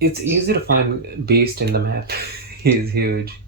It's easy to find Beast in the map. He's huge.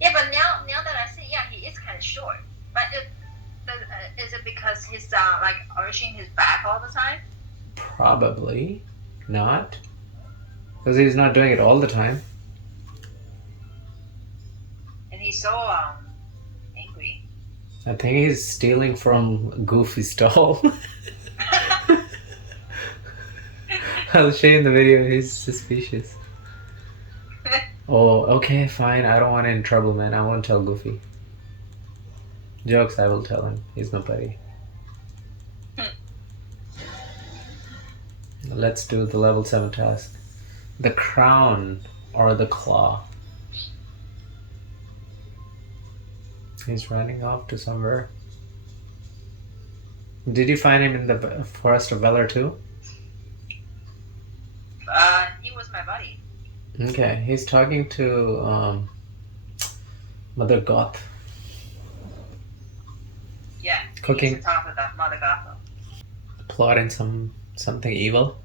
Yeah, but now that I see, yeah, he is kind of short. But is it because he's like arching his back all the time? Probably not. Because he's not doing it all the time. And he's so angry. I think he's stealing from Goofy's stall. I'll show you in the video. He's suspicious. Oh, okay, fine. I don't want any trouble, man. I won't tell Goofy. Jokes, I will tell him. He's my buddy. Let's do the level 7 task. The crown or the claw. He's running off to somewhere. Did you find him in the Forest of Valor too? He was my buddy. Okay, he's talking to Mother Goth. Yeah, Cooking. He's to talk with Mother Gothel. Plotting something evil.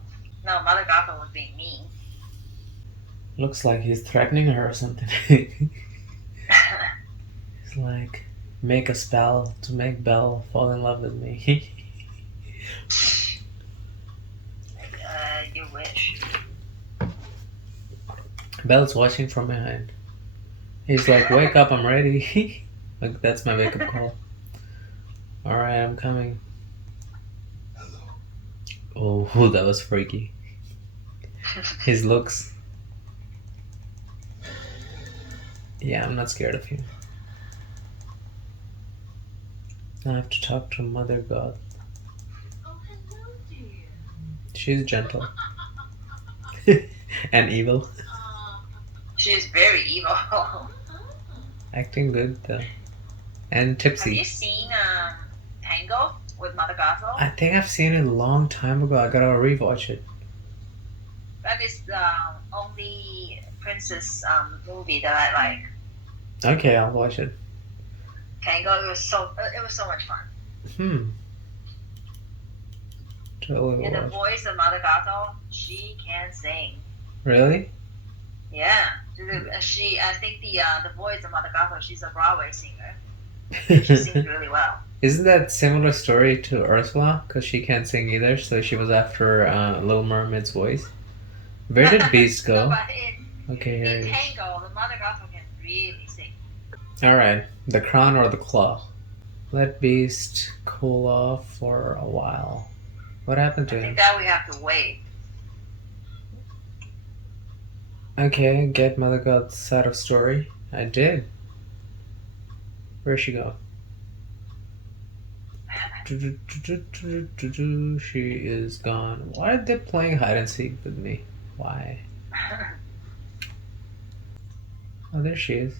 No, Mother Gothel was being mean. Looks like he's threatening her or something. He's like, make a spell to make Belle fall in love with me. You wish. Belle's watching from behind. He's like, wake up, I'm ready. Like, that's my wake up call. Alright, I'm coming. Oh, that was freaky. His looks. Yeah, I'm not scared of him. I have to talk to Mother God. Oh, hello, dear. She's gentle. And evil. She's very evil. Acting good though. And tipsy. Have you seen Tango with Mother Gothel? I think I've seen it a long time ago. I gotta rewatch it. That is the only princess movie that I like. Okay, I'll watch it. Tango, it was so much fun. Totally And the watch. voice of Mother Gothel, she can sing. Really? Yeah, I think the voice of Mother Gothel, she's a Broadway singer. She sings really well. Isn't that similar story to Ursula? Because she can't sing either, so she was after Little Mermaid's voice. Where did Beast go? No, but Okay, here in he is. Tango, the Mother Gothel can really sing. Alright, the crown or the claw? Let Beast cool off for a while. What happened to I him? think that we have to wait. Okay, get Mother God's side of story. I did. Where'd she go? She is gone. Why are they playing hide and seek with me? Why? Oh, there she is.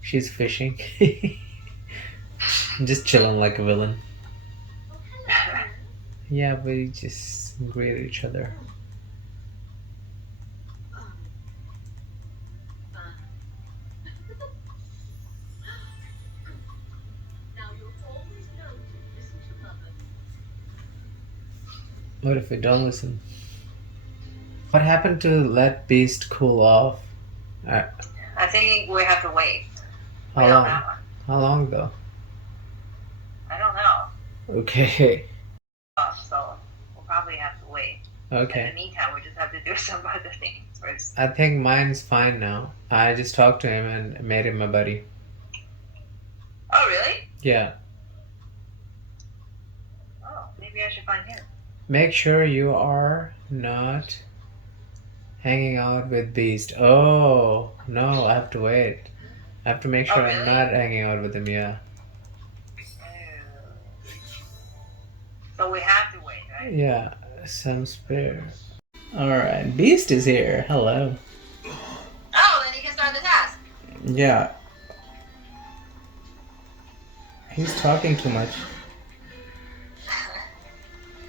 She's fishing. Just chilling like a villain. Yeah, we just greet each other. Now you'll always know to listen to Mother. What if we don't listen? What happened to let Beast cool off? I think we have to wait. How Wait on long? that one. How long though? I don't know. Okay. So we'll probably have to wait. In Okay. the meantime, we just have to do some other things first. I think mine's fine now. I just talked to him and made him my buddy. Oh, really? Yeah. Oh, maybe I should find him. Make sure you are not hanging out with Beast. Oh, no, I have to wait. I have to make sure Oh, I'm really? not hanging out with him, yeah. So we have to wait, right? Yeah, some spare. Alright, Beast is here. Hello. Oh, then you can start the task. Yeah. He's talking too much.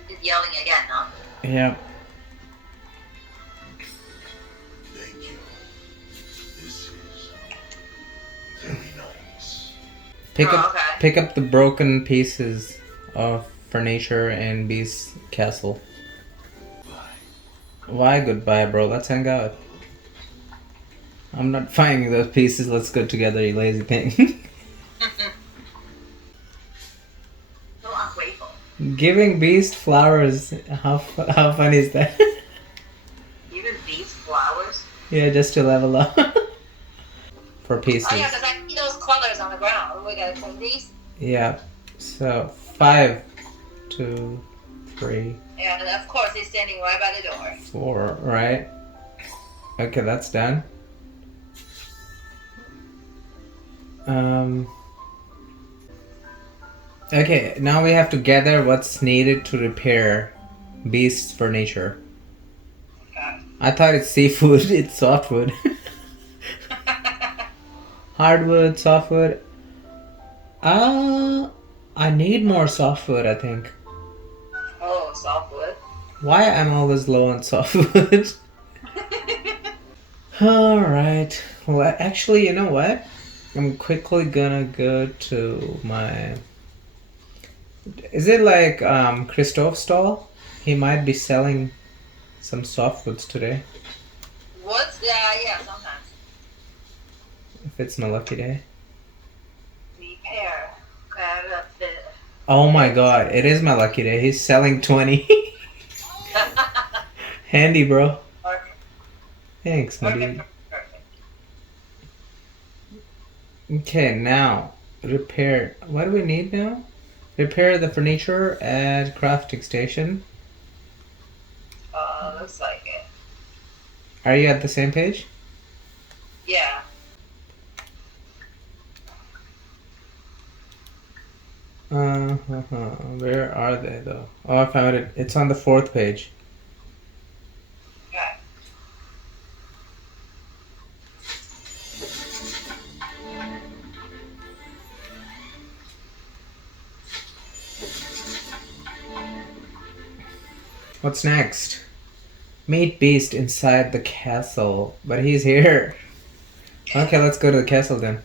He's yelling again, huh? Yeah. Thank you. This is very nice. Pick Oh, up okay. pick up the broken pieces of furniture in Beast's castle. Bye. Why goodbye, bro? Let's hang out. I'm not finding those pieces. Let's go together, you lazy thing. So ungrateful. Giving Beast flowers. How funny is that? Even these flowers. Yeah, just to level up. For pieces. Oh yeah, because I see those colors on the ground. We gotta clean these. Yeah. So 5, 2, 3, And of course, he's standing right by the door. 4. Right. Okay, that's done. Okay, now we have to gather what's needed to repair Beast's furniture. Okay. I thought it's seafood. It's softwood. Hardwood, softwood. I need more softwood, I think. Oh, softwood. Why I'm always low on softwood? Alright. Well, actually, you know what? I'm quickly gonna go to my... Is it like Christoph's stall? He might be selling some softwoods today. Woods? Yeah, sometimes. If it's my lucky day. Repair. Grab a bit. Oh my god, it is my lucky day. He's selling 20. Handy, bro. Perfect. Thanks, my Perfect. dude. Perfect. Okay, now repair. What do we need now? Repair the furniture at crafting station. Looks like it. Are you at the same page? Yeah. Where are they though? Oh, I found it. It's on the 4th page. Okay. What's next? Meet Beast inside the castle. But he's here. Okay, let's go to the castle then.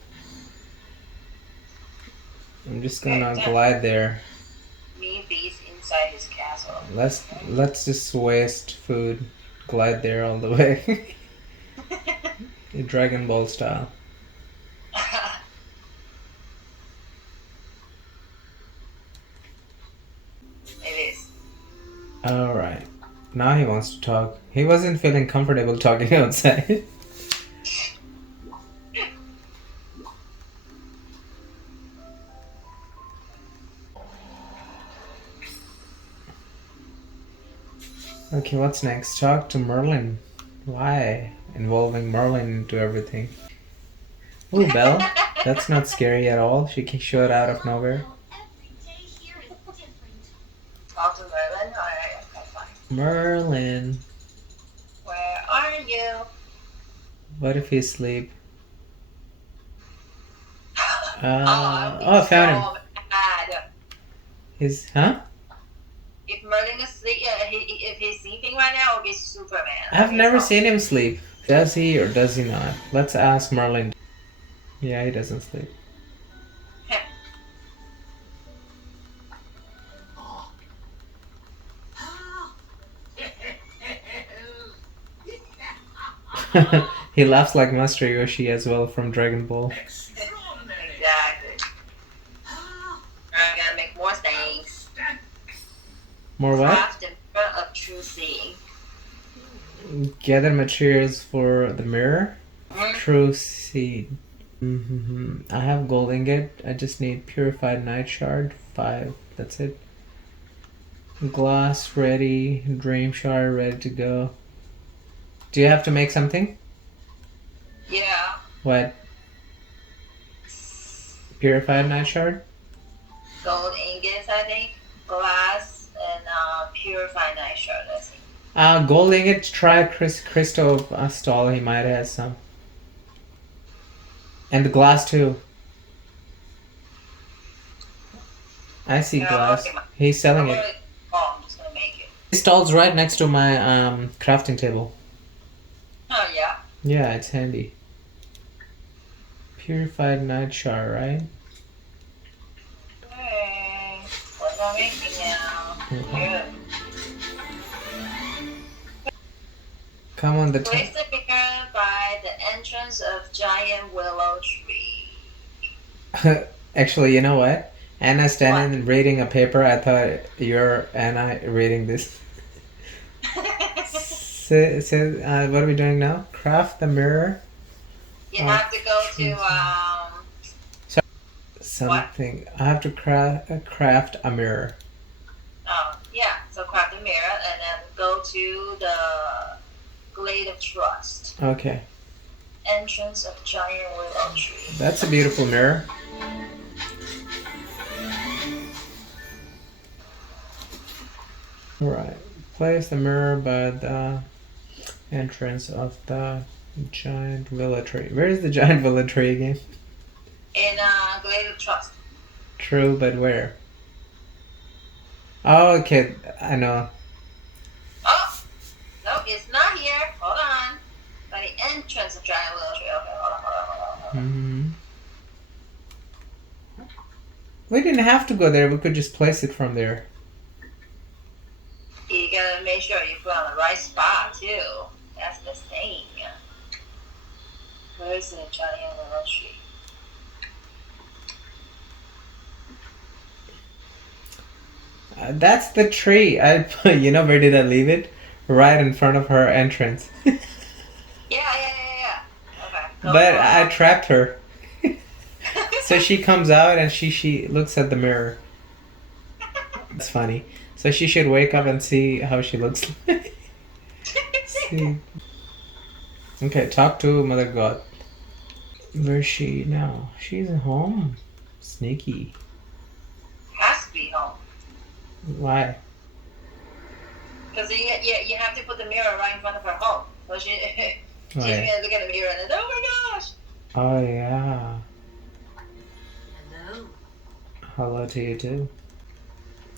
I'm just gonna Okay. glide there. Me beast inside his castle. Let's just waste food. Glide there all the way. Dragon Ball style. It is. Alright. Now he wants to talk. He wasn't feeling comfortable talking outside. Okay, what's next? Talk to Merlin. Why? Involving Merlin into everything. Ooh, Belle. That's not scary at all. She showed out of nowhere. Every day here is different. Talk to Merlin. Alright, okay, fine. Merlin. Where are you? What if he's asleep? I I found him. Bad. Huh? If Merlin is sleep, if he's sleeping right now, it would be Superman. I've never seen him sleep. Does he or does he not? Let's ask Merlin. Yeah, he doesn't sleep. He laughs like Master Yoshi as well from Dragon Ball. Extraordinary. Exactly. I gotta make more things. More what? Craft in front of true seeing. Gather materials for the mirror. Mhm. True seed. I have gold ingot. I just need purified night shard. 5. That's it. Glass ready. Dream shard ready to go. Do you have to make something? Yeah. What? Purified night shard? Gold ingots, I think. Glass and purified night shard, I think. Gold ingot. Try Christoph stall. He might have some. And the glass too. I see Yeah, glass. okay. He's selling I'm it. really- Oh, I'm just gonna make it. His stall's right next to my crafting table. Oh, yeah. Yeah, it's handy. Purified night shard, right? Okay. What coming now. Good. Come on, the Place the mirror by the entrance of giant willow tree. Actually, you know what? Anna's standing and reading a paper. I thought you're Anna reading this. So, what are we doing now? Craft the mirror. You have to go to Something. I have to craft a mirror. yeah. So craft the mirror and then go to the Glade of Trust. Okay. Entrance of giant willow tree. That's a beautiful mirror. Alright. Place the mirror by the entrance of the giant willow tree. Where is the giant willow tree again? In Glade of Trust. True, but where? Oh, okay. I know. Oh! No, it's not here. Hold on. By the entrance of giant willow tree. Okay, hold on. Hmm. We didn't have to go there. We could just place it from there. You gotta make sure you put on the right spot too. That's the thing. Where's the giant willow tree? That's the tree. You know, where did I leave it? Right in front of her entrance. Yeah. Okay. But I trapped her. So she comes out and she looks at the mirror. It's funny. So she should wake up and see how she looks like. See. Okay, talk to Mother God. Where's she now? She's at home. Sneaky. Has to be home. Why? Because you have to put the mirror right in front of her home. So she's Oh, yeah. gonna look at the mirror and then, oh my gosh! Oh, yeah. Hello. Hello to you too.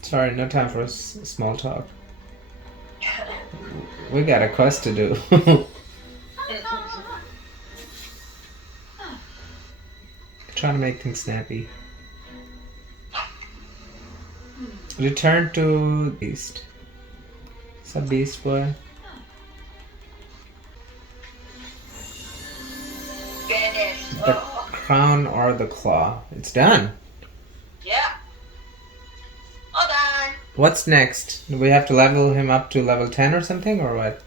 Sorry, no time for small talk. We got a quest to do. Trying to make things snappy. Return to Beast. What's up, Beast boy? Finished. The Oh. crown or the claw? It's done. Yeah. All done. What's next? Do we have to level him up to level 10 or something, or what?